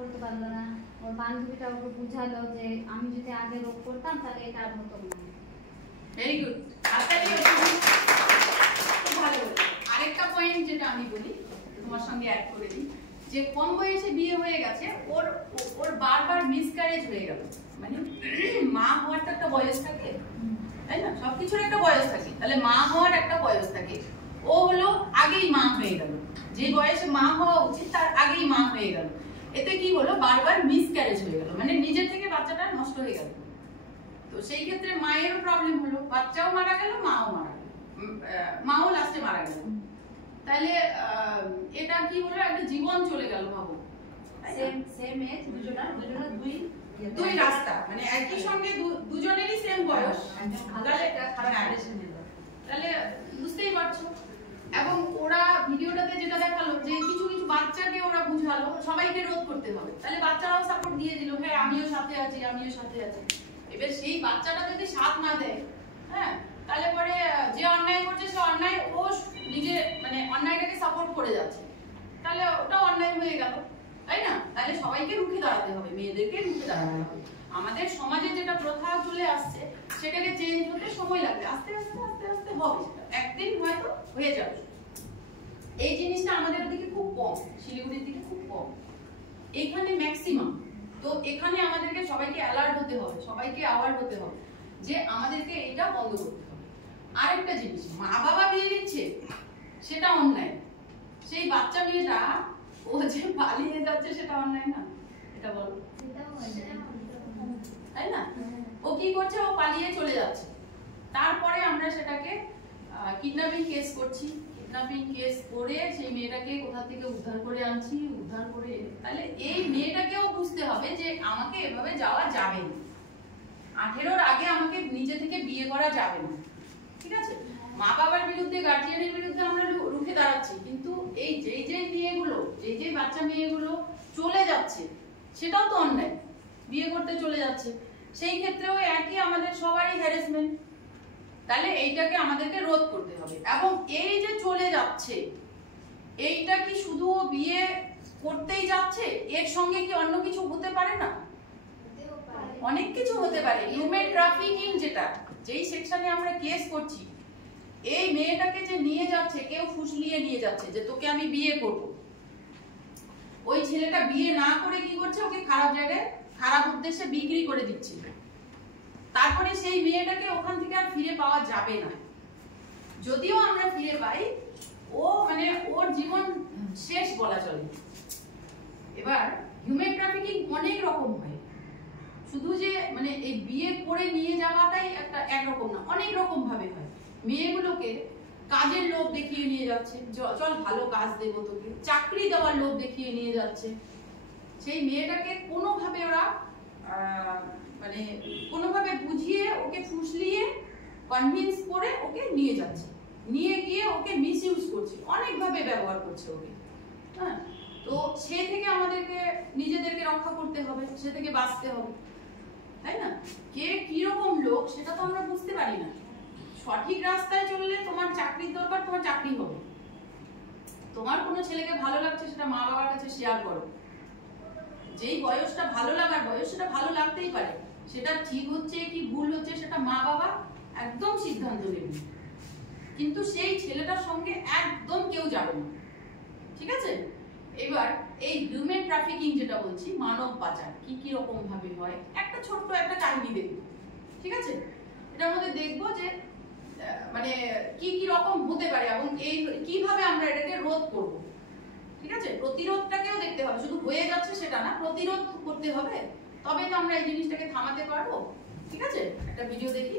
করতে পারলো না। ওর বান্ধবীটা ওকে বুঝালো যে আমি যদি আগে রোগ করতাম তাহলে এটা আর হতো না। Very good. ভালো। আরেকটা পয়েন্ট যেটা আমি বলি তোমার সঙ্গে অ্যাড করে দিই, যে কম বয়সে বিয়ে হয়ে গেছে, ওর বারবার মিসক্যারেজ হয়ে গেল। মানে মা হওয়ার তো একটা বয়স থাকে, তাই না? সবকিছুর একটা বয়স থাকে, তাহলে মা হওয়ার একটা বয়স থাকে। ও হলো আগেই মা হয়ে গেল, যে বয়সে মা হওয়া উচিত তার আগেই মা হয়ে গেল। এতে কি হলো, বারবার মিসক্যারেজ হয়ে গেল, মানে নিজের থেকে বাচ্চাটা নষ্ট হয়ে গেল। তো সেই ক্ষেত্রে মায়েরও প্রবলেম হলো, বাচ্চাও মারা গেল, মাও মারা গেল, মাও লাস্টে মারা গেল। তাহলে এটা কি হলো, একটা জীবন চলে গেল। ভাবো, সেম এজ, দুজনের দুই রাস্তা, মানে একই সঙ্গে দুজনেরই সেম বয়স, তাহলে বুঝতেই পারছো। এবং ওরা ভিডিওটাতে যেটা দেখালো যে কিছু কিছু বাচ্চাকে ওরা বুঝালো সবাইকে রোধ করতে হবে, তাহলে বাচ্চারাও সাপোর্ট দিয়ে দিল, হ্যাঁ আমিও সাথে আছি, আমিও সাথে আছি। এবার সেই বাচ্চাটা যদি সাথ না দেয়, হ্যাঁ, তাহলে পরে যে অন্যায় করছে সে অন্যায়, ও নিজে মানে অন্যায়টাকে সাপোর্ট করে যাচ্ছে, তাহলে ওটা অন্যায় হয়ে গেল, তাই না? তাহলে সবাইকে রুখে দাঁড়াতে হবে, মেয়েদেরকে রুখে দাঁড়াতে হবে। আমাদের সমাজে যেটা প্রথা চলে আসছে সেটাকে চেঞ্জ হতে সময় লাগবে, আস্তে আস্তে আস্তে আস্তে হবে, একদিন হয়তো হয়ে যাবে। এই জিনিসটা আমাদের দিকে খুব কম, শিলিগুড়ির দিকে খুব কম, এখানে ম্যাক্সিমাম। তো এখানে আমাদেরকে সবাইকে অ্যালার্ট হতে হবে, সবাইকে অ্যাওয়ার্ড হতে হবে যে আমাদেরকে এটা বন্ধ করতে হবে। আরেকটা জিনিস, মা বাবা বিয়ে দিচ্ছে সেটা অন্যায়, সেই বাচ্চা মেয়েটা ও যে পালিয়ে যাচ্ছে সেটা অন্যায় না? এটা বলো, তাই না? ও কি করছে, ও পালিয়ে চলে যাচ্ছে, তারপরে আমরা সেটাকে কিডন্যাপিং কেস করছি, কিডন্যাপিং কেস করে সেই মেয়েটাকে কোথা থেকে উদ্ধার করে আনছি, উদ্ধার করে, তাহলে এই মেয়েটাকেও বুঝতে হবে যে আমাকে এভাবে যাওয়া যাবে না, 18-র আগে আমাকে নিজে থেকে বিয়ে করা যাবে না, ঠিক আছে? মা বাবার বিরুদ্ধে, গার্জিয়ানের বিরুদ্ধে আমরা রুখে দাঁড়াচ্ছি, কিন্তু এই যে মেয়েগুলো, যে বাচ্চা মেয়েগুলো চলে যাচ্ছে সেটাও তো অন্যায়, বিয়ে করতে চলে যাচ্ছে, সেই ক্ষেত্রেও একই আমাদের সবারই হ্যারাসমেন্ট। তাহলে এইটাকে আমাদেরকে রোধ করতে হবে। এবং এই যে চলে যাচ্ছে, এইটা কি শুধু বিয়ে করতেই যাচ্ছে, এর সঙ্গে কি অন্য কিছু হতে পারে না? অনেক কিছু হতে পারে। হিউম্যান ট্রাফিকিং, যেটা যেই সেকশনে আমরা কেস করছি, এই মেয়েটাকে যে নিয়ে যাচ্ছে, কেউ ফুসলিয়ে নিয়ে যাচ্ছে যে তোকে আমি বিয়ে করব, ওই ছেলেটা বিয়ে না করে কি করছে, ওকে খারাপ জায়গায় খারাপ উদ্দেশ্যে বিক্রি করে দিচ্ছে, তারপরে সেই মেয়েটাকে ওখান থেকে আর ফিরে পাওয়া যাবে না। যদিও আমরা ফিরে পাই, ও মানে ওর জীবন শেষ বলা চলে। এবার হিউম্যান ট্রাফিকিং অনেক রকম হয়, শুধু যে মানে এই বিয়ে করে নিয়ে যাওয়াটাই একটা একরকম না, অনেক রকম ভাবে হয়। মেয়েগুলোকে কাজের লোভ দেখিয়ে নিয়ে যাচ্ছে, চল ভালো কাজ দেবো তোকে, চাকরি দেওয়ার লোভ দেখিয়ে নিয়ে যাচ্ছে, সেই মেয়েটাকে কোনোভাবে ওরা মানে কোনোভাবে বুঝিয়ে, ওকে ফুসলিয়ে কনভিন্স করে ওকে নিয়ে যাচ্ছে, নিয়ে গিয়ে ওকে মিসইউজ করছে, অনেকভাবে ব্যবহার করছে ওকে, হ্যাঁ। তো সে থেকে আমাদেরকে নিজেদেরকে রক্ষা করতে হবে, সে থেকে বাঁচতে হবে, তাই না? কে কিরকম লোক সেটা তো আমরা বুঝতে পারি না। সঠিক রাস্তায় চললে তোমার চাকরির দরকার, তোমার চাকরি হবে। তোমার কোনো ছেলেকে ভালো লাগছে, সেটা মা বাবার কাছে শেয়ার করো। যেই বয়সটা ভালো লাগার বয়স, সেটা ভালো লাগতেই পারে, সেটা ঠিক হচ্ছে কি ভুল হচ্ছে সেটা মা বাবা একদম সিদ্ধান্ত নেবে, কিন্তু সেই ছেলেটার সঙ্গে একদম কেউ যাবে না, ঠিক আছে? এবার এই হিউম্যান ট্রাফিকিং যেটা বলছি, মানব পাচার কি কি রকম ভাবে হয়, একটা ছোট্ট একটা কাহিনী দেখবো, ঠিক আছে? এটার মধ্যে দেখবো যে মানে কি কি রকম হতে পারে এবং এই কিভাবে আমরা এটাকে রোধ করব, ঠিক আছে? প্রতিরোধটাকেও দেখতে হবে, শুধু হয়ে যাচ্ছে সেটা না, প্রতিরোধ করতে হবে, তবে তো আমরা এই জিনিসটাকে থামাতে পারবো, ঠিক আছে? একটা ভিডিও দেখি।